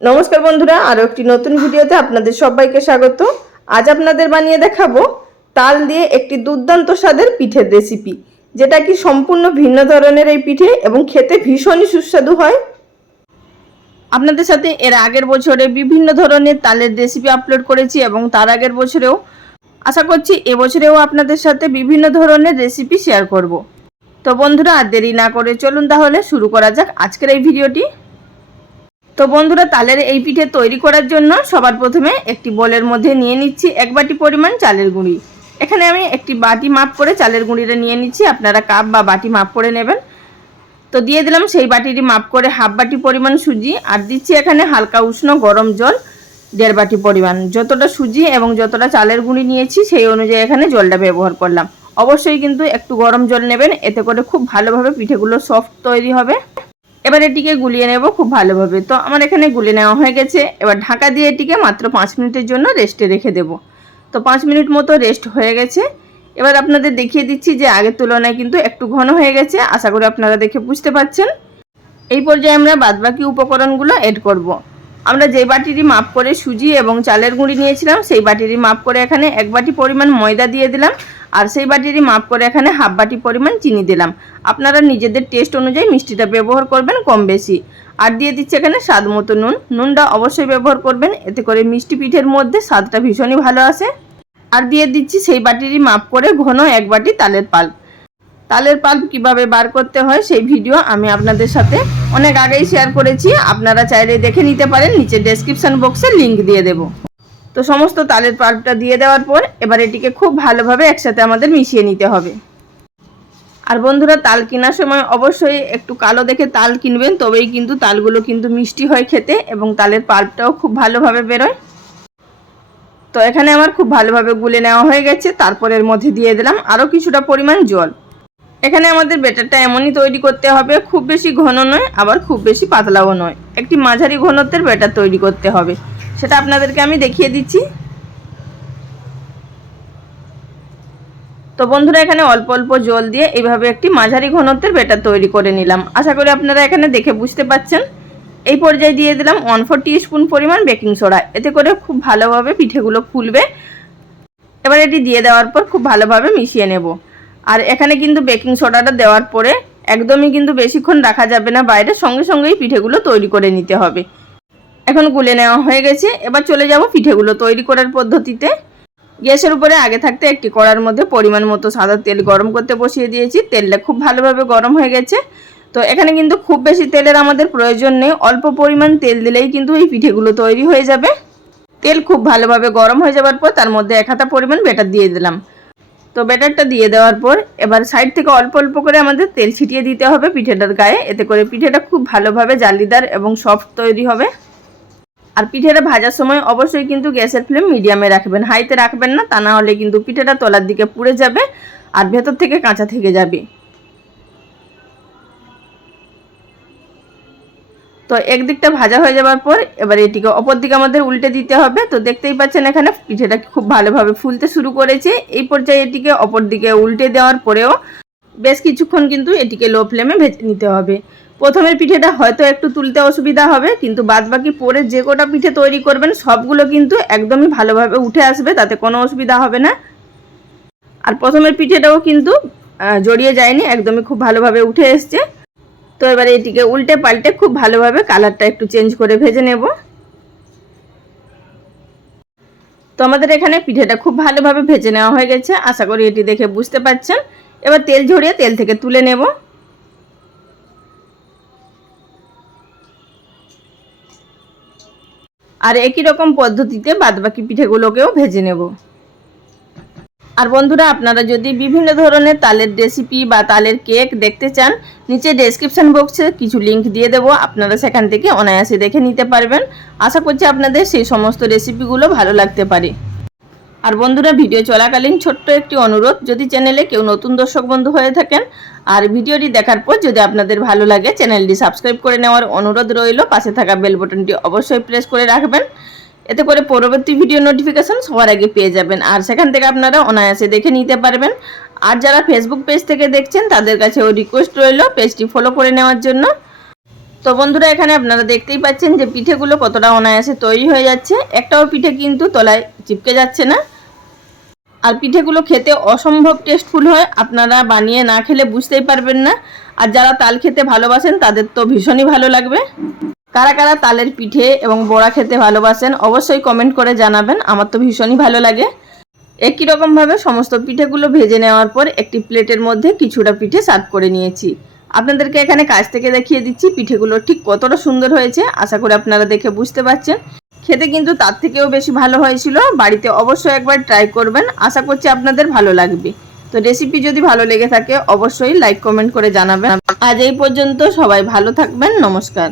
নমস্কার বন্ধুরা আরও একটি নতুন ভিডিওতে আপনাদের সবাইকে স্বাগত। আজ আপনাদের বানিয়ে দেখাবো তাল দিয়ে একটি দুর্দান্ত স্বাদের পিঠের রেসিপি যেটা কি সম্পূর্ণ ভিন্ন ধরনের এই পিঠে এবং খেতে ভীষণই সুস্বাদু হয়। আপনাদের সাথে এর আগের বছরে বিভিন্ন ধরনের তালের রেসিপি আপলোড করেছি এবং তার আগের বছরেও আশা করছি এবছরেও আপনাদের সাথে বিভিন্ন ধরনের রেসিপি শেয়ার করব। তো বন্ধুরা, আর দেরি না করে চলুন তাহলে শুরু করা যাক আজকের এই ভিডিওটি। তো বন্ধুরা, তালের এই পিঠে তৈরি করার জন্য সবার প্রথমে একটি বলের মধ্যে নিয়ে নিচ্ছি এক বাটি পরিমাণ চালের গুঁড়ি। এখানে আমি একটি বাটি মাপ করে চালের গুঁড়িটা নিয়ে নিচ্ছি, আপনারা কাপ বা বাটি মাপ করে নেবেন। তো দিয়ে দিলাম সেই বাটিটি মাপ করে হাফ বাটি পরিমাণ সুজি, আর দিচ্ছি এখানে হালকা উষ্ণ গরম জল, দেড় বাটি পরিমাণ। যতটা সুজি এবং যতটা চালের গুঁড়ি নিয়েছি, সেই অনুযায়ী এখানে জলটা ব্যবহার করলাম। অবশ্যই কিন্তু একটু গরম জল নেবেন, এতে করে খুব ভালোভাবে পিঠেগুলো সফট তৈরি হবে। এবার এটিকে গুলিয়ে নেব খুব ভালোভাবে। তো আমার এখানে গুলে নেওয়া হয়ে গেছে। এবার ঢাকা দিয়ে এটিকে মাত্র পাঁচ মিনিটের জন্য রেস্টে রেখে দেব। তো পাঁচ মিনিট মতো রেস্ট হয়ে গেছে। এবার আপনাদের দেখিয়ে দিচ্ছি যে আগের তুলনায় কিন্তু একটু ঘন হয়ে গেছে। আশা করি আপনারা দেখে বুঝতে পারছেন। এই পর্যায়ে আমরা বাদবাকি উপকরণগুলো এড করব। আমরা যে বাটিটি মাপ করে সুজি এবং চালের গুঁড়ি নিয়েছিলাম, সেই বাটিটি মাপ করে এখানে এক বাটি পরিমাণ ময়দা দিয়ে দিলাম আর সেই বাটিটি মাপ করে এখানে হাফ বাটি পরিমাণ চিনি দিলাম। আপনারা নিজেদের টেস্ট অনুযায়ী মিষ্টিটা ব্যবহার করবেন কম বেশি। আর দিয়ে দিচ্ছে এখানে স্বাদ মতো নুন। নুনটা অবশ্যই ব্যবহার করবেন, এতে করে মিষ্টি পিঠের মধ্যে স্বাদটা ভীষণই ভালো আসে। আর দিয়ে দিচ্ছি সেই বাটিরই মাপ করে ঘন এক বাটি তালের পাল্প। তালের পাল্প কীভাবে বার করতে হয় সেই ভিডিও আমি আপনাদের সাথে অনেক আগেই শেয়ার করেছি। আপনারা চাইলে দেখে নিতে পারেন, নিচে ডেসক্রিপশন বক্সে লিংক দিয়ে দেব। তো সমস্ত তালের পাল্পটা দিয়ে দেওয়ার পর এবার এটিকে খুব ভালোভাবে একসাথে আমাদের মিশিয়ে নিতে হবে। আর বন্ধুরা, তাল কেনার সময় অবশ্যই একটু কালো দেখে তাল কিনবেন, তবেই কিন্তু তালগুলো কিন্তু মিষ্টি হয় খেতে এবং তালের পাল্পটাও খুব ভালোভাবে বেরোয়। তো এখানে আমার খুব ভালোভাবে গুলে নেওয়া হয়ে গেছে, তারপর এর মধ্যে দিয়ে দিলাম আরও কিছুটা পরিমাণ জল। এখানে আমাদের ব্যাটারটা এমনই তৈরি করতে হবে, খুব বেশি ঘন নয়, আবার খুব বেশি পাতলাও নয়। একটি মাঝারি ঘনত্বের ব্যাটার তৈরি করতে হবে। সেটা আপনাদেরকে আমি দেখিয়ে দিচ্ছি। তো বন্ধুরা, এখানে অল্প অল্প জল দিয়ে এইভাবে একটি মাঝারি ঘনত্বের ব্যাটার তৈরি করে নিলাম। আশা করি আপনারা এখানে দেখে বুঝতে পাচ্ছেন এই পর্যায়ে দিয়ে দিলাম ওয়ান ফোর স্পুন পরিমাণ বেকিং সোডা এতে করে খুব ভালোভাবে পিঠেগুলো ফুলবে। এবার এটি দিয়ে দেওয়ার পর খুব ভালোভাবে মিশিয়ে নেব। আর এখানে কিন্তু বেকিং সোডাটা দেওয়ার পরে একদমই কিন্তু বেশিক্ষণ রাখা যাবে না বাইরে, সঙ্গে সঙ্গেই পিঠেগুলো তৈরি করে নিতে হবে। এখন গুলে নেওয়া হয়ে গেছে। এবার চলে যাব পিঠেগুলো তৈরি করার পদ্ধতিতে। গ্যাসের উপরে আগে থাকতে একটি কড়ার মধ্যে পরিমাণ মতো সাদা তেল গরম করতে বসিয়ে দিয়েছি। তেলটা খুব ভালোভাবে গরম হয়ে গেছে। তো এখানে কিন্তু খুব বেশি তেলের আমাদের প্রয়োজন নেই। অল্প পরিমাণ তেল দিলেই কিন্তু এই পিঠেগুলো তৈরি হয়ে যাবে। তেল খুব ভালোভাবে গরম হয়ে যাওয়ার পর তার মধ্যে এক হাতা পরিমাণ বেটার দিয়ে দিলাম। তো ব্যাটারটা দিয়ে দেওয়ার পর এবার সাইড থেকে অল্প অল্প করে আমাদের তেল ছিটিয়ে দিতে হবে পিঠেটার গায়ে। এতে করে পিঠেটা খুব ভালোভাবে জালিদার এবং সফট তৈরি হবে। আর পিঠেটা ভাজার সময় অবশ্যই কিন্তু গ্যাসের ফ্লেম মিডিয়ামে রাখবেন। হাইতে রাখবেন না, তা না হলে কিন্তু পিঠেটা তলার দিকে পুড়ে যাবে আর ভেতর থেকে কাঁচা থেকে যাবে। তো একদিকটা ভাজা হয়ে যাওয়ার পর এবার এটিকে অপর দিকে আমাদের উল্টে দিতে হবে। তো দেখতেই পাচ্ছেন এখানে পিঠেটা খুব ভালোভাবে ফুলতে শুরু করেছে। এই পর্যায়ে এটিকে অপর দিকে উল্টে দেওয়ার পরেও বেশ কিছুক্ষণ কিন্তু এটিকে লো ফ্লেমে ভেজে নিতে হবে। প্রথমের পিঠেটা হয়তো একটু তুলতে অসুবিধা হবে, কিন্তু বাদবাকি পরে যে কটা পিঠে তৈরি করবেন সবগুলো কিন্তু একদমই ভালোভাবে উঠে আসবে, তাতে কোনো অসুবিধা হবে না। আর প্রথমের পিঠেটাও কিন্তু জড়িয়ে যায়নি, একদমই খুব ভালোভাবে উঠে এসছে। তো এবারে এটিকে উল্টে পাল্টে খুব ভালোভাবে কালারটা একটু চেঞ্জ করে ভেজে নেব। তো আমাদের এখানে পিঠেটা খুব ভালোভাবে ভেজে নেওয়া হয়ে গেছে, আশা করি এটি দেখে বুঝতে পারছেন। এবার তেল ঝরিয়ে তেল থেকে তুলে নেব। আর একই রকম পদ্ধতিতে বাদবাকি পিঠেগুলোকেও ভেজে নেব। আর বন্ধুরা, আপনারা যদি বিভিন্ন ধরনের তালের রেসিপি বা তালের কেক দেখতে চান, নিচে ডেসক্রিপশন বক্সে কিছু লিংক দিয়ে দেবো। আপনারা সেখান থেকে অনায়াসে দেখে নিতে পারবেন। আশা করছি আপনাদের সেই সমস্ত রেসিপিগুলো ভালো লাগতে পারে। আর বন্ধুরা ভিডিও চলাকালীন ছোট্ট একটি অনুরোধ, যদি চ্যানেলে কেউ নতুন দর্শক বন্ধু হয়ে থাকেন, আর ভিডিওটি দেখার পর যদি আপনাদের ভালো লাগে চ্যানেলটি সাবস্ক্রাইব করে নেওয়ার অনুরোধ রইল। পাশে থাকা বেল বটনটি অবশ্যই প্রেস করে রাখবেন। এতে করে পরবর্তী ভিডিও নোটিফিকেশন সবার আগে পেয়ে যাবেন। আর সেখান থেকে আপনারা অনায়াসে দেখে নিতে পারবেন। আর যারা ফেসবুক পেজ থেকে দেখছেন, তাদের কাছে ও রিকোয়েস্ট রইল পেজটি ফলো করে নেওয়ার জন্য। তো বন্ধুরা, এখানে আপনারা দেখতেই পাচ্ছেন যে পিঠেগুলো কতটা অনায়াসে তৈরি হয়ে যাচ্ছে। একটাও পিঠে কিন্তু তলায় চিপকে যাচ্ছে না। আর পিঠেগুলো খেতে অসম্ভব টেস্টফুল হয়, আপনারা বানিয়ে না খেলে বুঝতেই পারবেন না। আর যারা তাল খেতে ভালোবাসেন, তাদের তো ভীষণই ভালো লাগবে। কারা কারা তালের পিঠে এবং বড়া খেতে ভালোবাসেন অবশ্যই কমেন্ট করে জানাবেন, আমার তো ভীষণই ভালো লাগে। একই রকমভাবে সমস্ত পিঠেগুলো ভেজে নেওয়ার পর একটি প্লেটের মধ্যে কিছুটা পিঠে সার্ভ করে নিয়েছি। আপনাদেরকে এখানে কাছ থেকে দেখিয়ে দিচ্ছি পিঠেগুলো ঠিক কতটা সুন্দর হয়েছে, আশা করি আপনারা দেখে বুঝতে পারছেন। খেতে কিন্তু তার থেকেও বেশি ভালো হয়েছিল, বাড়িতে অবশ্যই একবার ট্রাই করবেন, আশা করছি আপনাদের ভালো লাগবে। তো রেসিপি যদি ভালো লেগে থাকে, অবশ্যই লাইক কমেন্ট করে জানাবেন। আজ এই পর্যন্ত সবাই ভালো থাকবেন, নমস্কার।